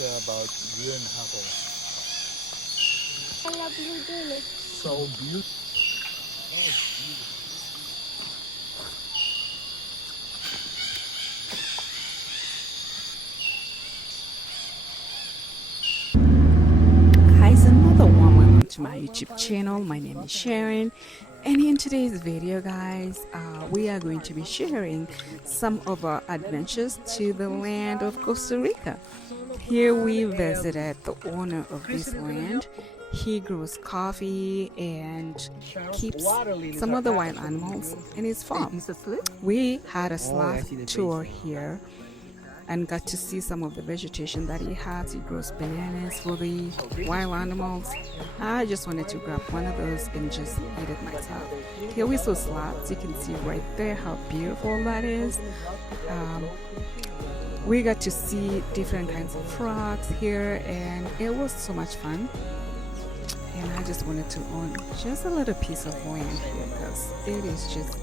is about a year and a half old. I love blue daily. So beautiful. Oh, beautiful. Hi, it's another warm welcome to my YouTube channel. My name is Sharon, and in today's video, guys, we are going to be sharing some of our adventures to the land of Costa Rica. Here we visited the owner of this land. He grows coffee and keeps some of the wild animals in his farm. We had a sloth tour here and got to see some of the vegetation that he has. He grows bananas for the wild animals. I just wanted to grab one of those and just eat it myself. Here we saw sloths. You can see right there how beautiful that is. We got to see different kinds of frogs here, and it was so much fun. And I just wanted to own just a little piece of land here because it is just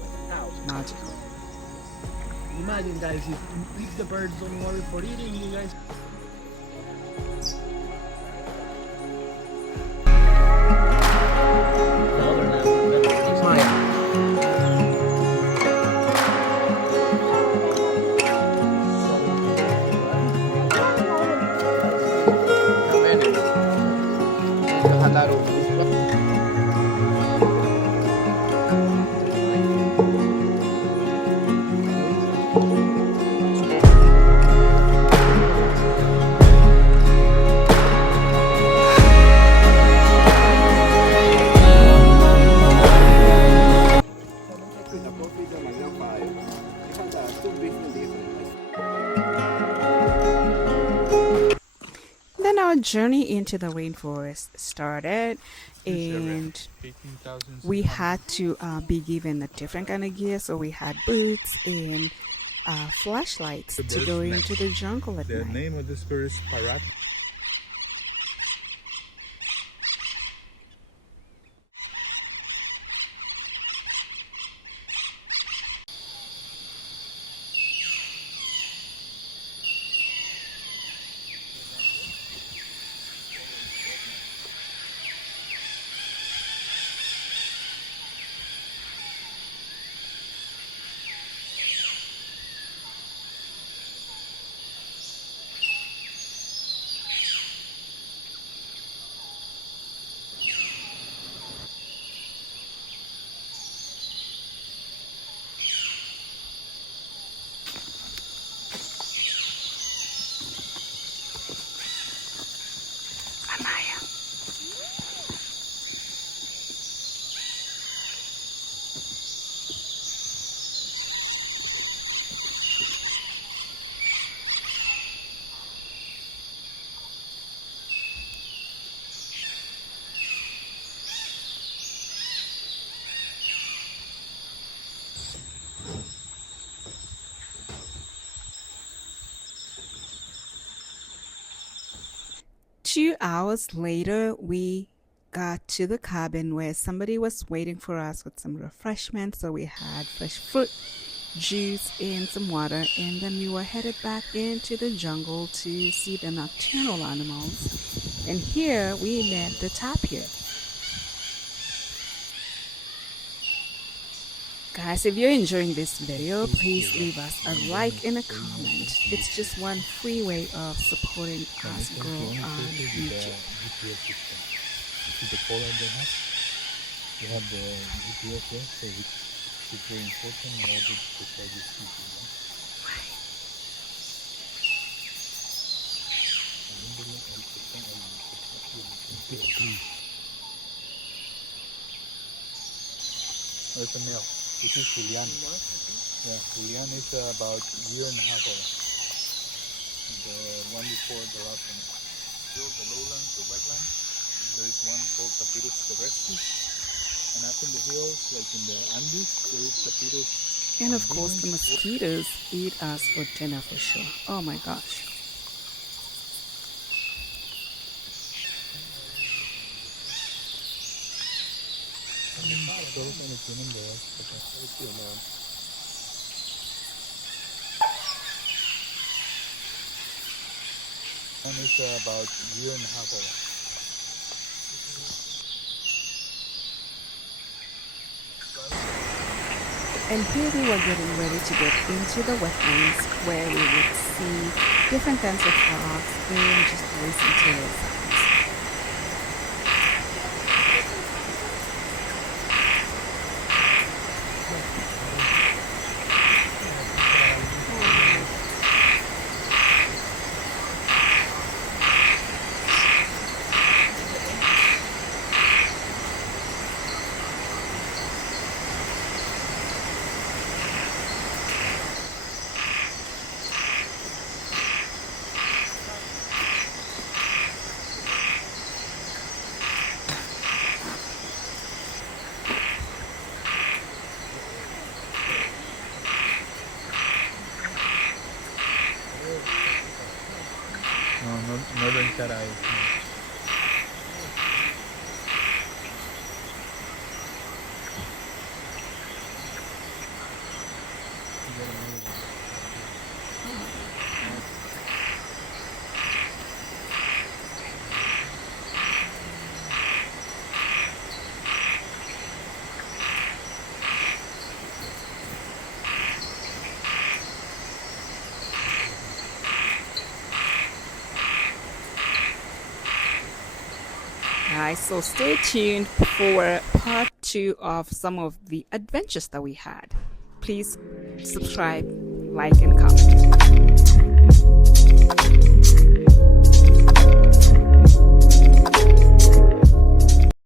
magical. Imagine, guys, if the birds don't worry for eating you guys. Then our journey into the rainforest started, and we had to be given a different kind of gear. So we had boots and flashlights to go into the jungle at The night. name of this bird is parrot. Anaya. 2 hours later, we got to the cabin where somebody was waiting for us with some refreshments. So we had fresh fruit, juice, and some water, and then we were headed back into the jungle to see the nocturnal animals. And here we met the tapir. Guys, if you're enjoying this video, please leave us a like and a comment. It's just one free way of supporting us grow on YouTube. GPS system. You see the collar they have? They have the GPS there, so it's very important in order to protect the species. Oh, it's a male. This is Julian. Yeah, Julian is about a year and a half old. The one before the last one. Still the lowlands, the wetlands. There is one called Tapirus terrestris. And up in the hills, like in the Andes, there is Tapirus. And of course, the mosquitoes eat us for dinner for sure. Oh my gosh. Todos se tienen de eso. And it's about a year and a half old. And here we were getting ready to get into the wetlands where we would see different kinds of frogs and just listen to their sounds. No, northern caray. Guys, so stay tuned for part 2 of some of the adventures that we had. Please subscribe, like, and comment.